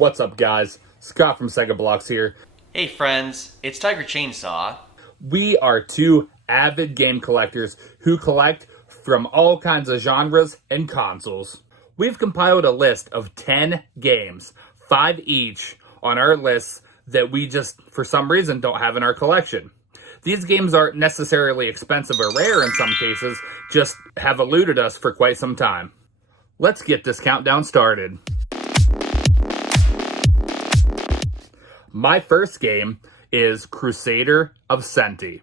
What's up, guys? Scott from Segablocks here. Hey friends, it's TigerChainsaw. We are two avid game collectors who collect from all kinds of genres and consoles. We've compiled a list of 10 games, 5 each, on our lists that we just, for some reason, don't have in our collection. These games aren't necessarily expensive or rare in some cases, just have eluded us for quite some time. Let's get this countdown started. My first game is Crusader of Senti.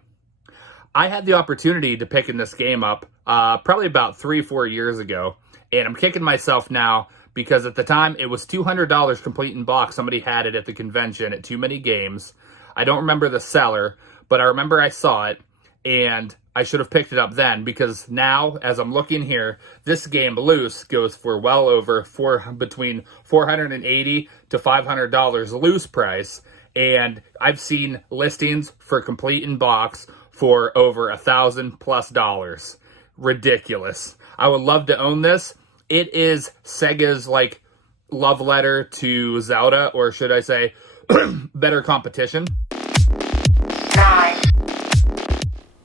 I had the opportunity to pick this game up probably about 3-4 years ago, and I'm kicking myself now because at the time it was $200 complete in box. Somebody had it at the convention at Too Many Games. I don't remember the seller, but I remember I saw it, and I should have picked it up then because now, as I'm looking here, this game loose goes for well over between $480 to $500 loose price, and I've seen listings for complete in box for over $1,000+. Ridiculous. I would love to own this. It is Sega's love letter to Zelda, or should I say, better competition.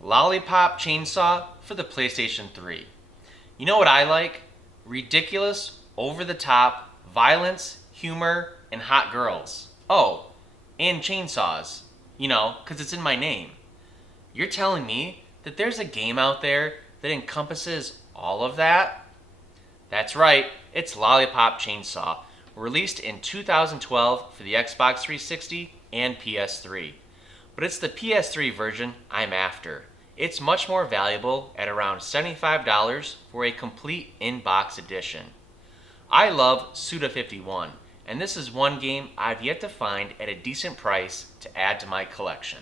Lollipop Chainsaw for the PlayStation 3. You know what I like? Ridiculous, over-the-top, violence, humor, and hot girls. Oh, and chainsaws. You know, because it's in my name. You're telling me that there's a game out there that encompasses all of that? That's right, it's Lollipop Chainsaw, released in 2012 for the Xbox 360 and PS3. But it's the PS3 version I'm after. It's much more valuable at around $75 for a complete in-box edition. I love Suda51, and this is one game I've yet to find at a decent price to add to my collection.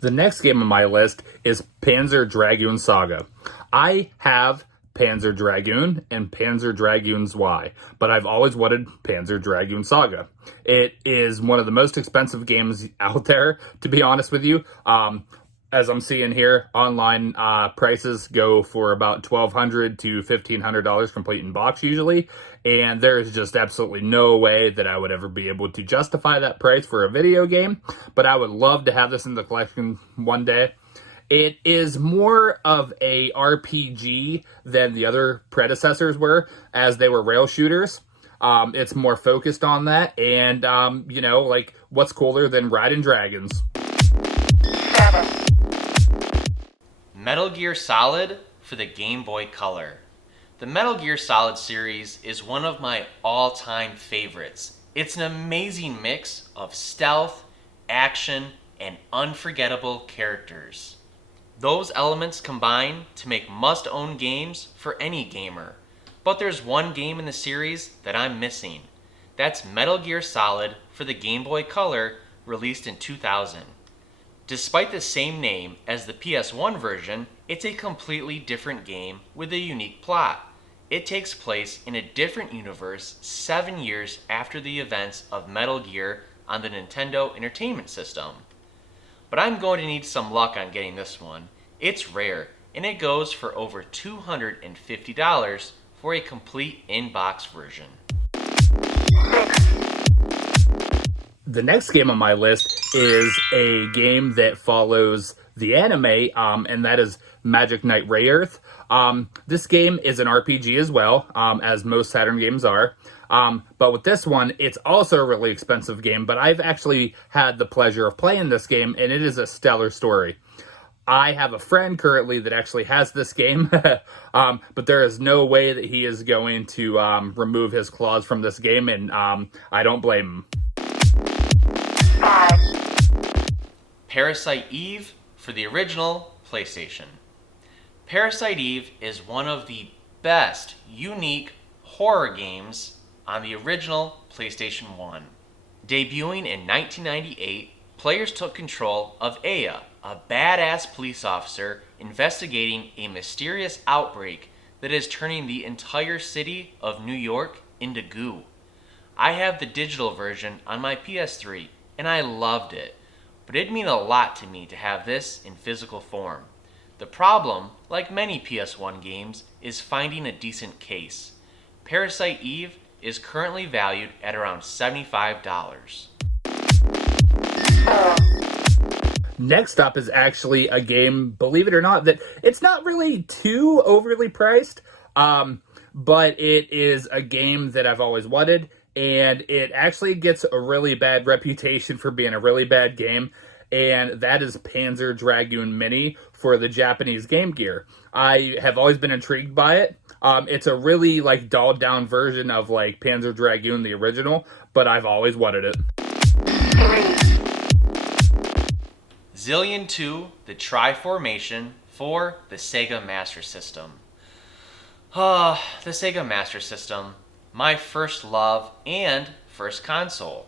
The next game on my list is Panzer Dragoon Saga. I have Panzer Dragoon and Panzer Dragoons Y, but I've always wanted Panzer Dragoon Saga. It is one of the most expensive games out there, to be honest with you. As I'm seeing here, online prices go for about $1,200 to $1,500 complete in box usually, and there is just absolutely no way that I would ever be able to justify that price for a video game, but I would love to have this in the collection one day. It is more of a RPG than the other predecessors were, as they were rail shooters. It's more focused on that, and, what's cooler than riding dragons? Metal Gear Solid for the Game Boy Color. The Metal Gear Solid series is one of my all-time favorites. It's an amazing mix of stealth, action, and unforgettable characters. Those elements combine to make must-own games for any gamer. But there's one game in the series that I'm missing. That's Metal Gear Solid for the Game Boy Color, released in 2000. Despite the same name as the PS1 version, it's a completely different game with a unique plot. It takes place in a different universe 7 years after the events of Metal Gear on the Nintendo Entertainment System. But I'm going to need some luck on getting this one. It's rare, and it goes for over $250 for a complete in-box version. The next game on my list is a game that follows the anime, and that is Magic Knight Rayearth. This game is an RPG as well, as most Saturn games are. But with this one, it's also a really expensive game, but I've actually had the pleasure of playing this game, and it is a stellar story. I have a friend currently that actually has this game, but there is no way that he is going to remove his claws from this game, and I don't blame him. Parasite Eve for the original PlayStation. Parasite Eve is one of the best unique horror games on the original PlayStation 1. Debuting in 1998, players took control of Aya, a badass police officer investigating a mysterious outbreak that is turning the entire city of New York into goo. I have the digital version on my PS3, and I loved it, but it'd mean a lot to me to have this in physical form. The problem, like many PS1 games, is finding a decent case. Parasite Eve is currently valued at around $75. Next up is actually a game, believe it or not, that it's not really too overly priced, but it is a game that I've always wanted, and it actually gets a really bad reputation for being a really bad game, and that is Panzer Dragoon Mini for the Japanese Game Gear. I have always been intrigued by it. It's a really, like, dulled-down version of, like, Panzer Dragoon, the original, but I've always wanted it. Zilean II, the Tri-Formation for the Sega Master System. The Sega Master System, my first love and first console.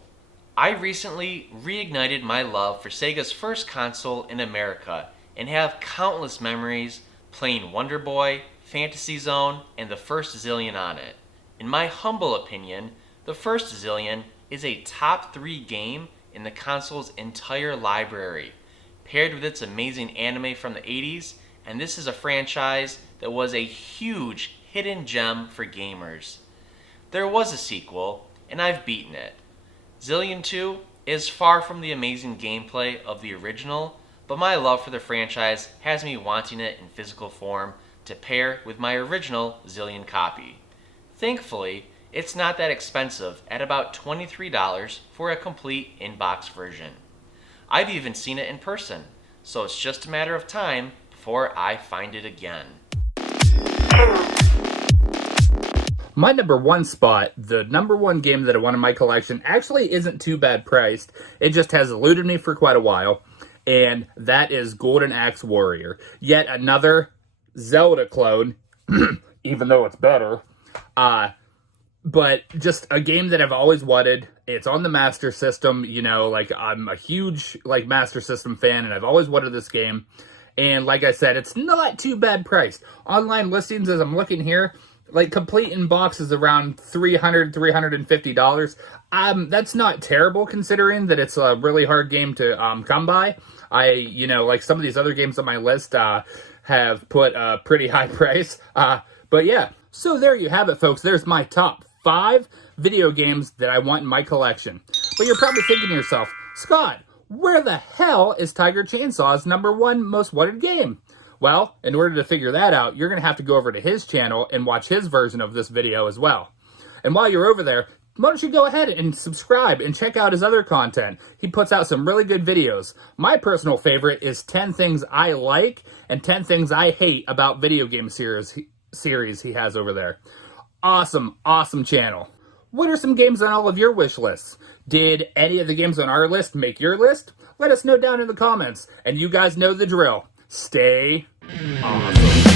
I recently reignited my love for Sega's first console in America and have countless memories playing Wonder Boy, Fantasy Zone, and the first Zilean on it. In my humble opinion, the first Zilean is a top 3 game in the console's entire library, paired with its amazing anime from the 80s, and this is a franchise that was a huge hidden gem for gamers. There was a sequel, and I've beaten it. Zilean II is far from the amazing gameplay of the original, but my love for the franchise has me wanting it in physical form to pair with my original Zilean copy. Thankfully, it's not that expensive at about $23 for a complete in-box version. I've even seen it in person, so it's just a matter of time before I find it again. My number one spot, the number one game that I want in my collection, actually isn't too bad priced. It just has eluded me for quite a while, and that is Golden Axe Warrior. Yet another Zelda clone, even though it's better. But just a game that I've always wanted. It's on the Master System, you know, like I'm a huge like Master System fan, and I've always wanted this game. And like I said, it's not too bad priced. Online listings, as I'm looking here, like complete in box is around $300, $350. That's not terrible considering that it's a really hard game to come by. You know, like some of these other games on my list have put a pretty high price. But yeah, so there you have it, folks. There's my top 5 video games that I want in my collection. But you're probably thinking to yourself, Scott, where the hell is TigerChainsaw's number 1 most wanted game? Well, in order to figure that out, you're going to have to go over to his channel and watch his version of this video as well. And while you're over there, why don't you go ahead and subscribe and check out his other content. He puts out some really good videos. My personal favorite is 10 things I like and 10 things I hate about video game series he has over there. Awesome, awesome channel. What are some games on all of your wish lists? Did any of the games on our list make your list? Let us know down in the comments. And you guys know the drill. Stay awesome.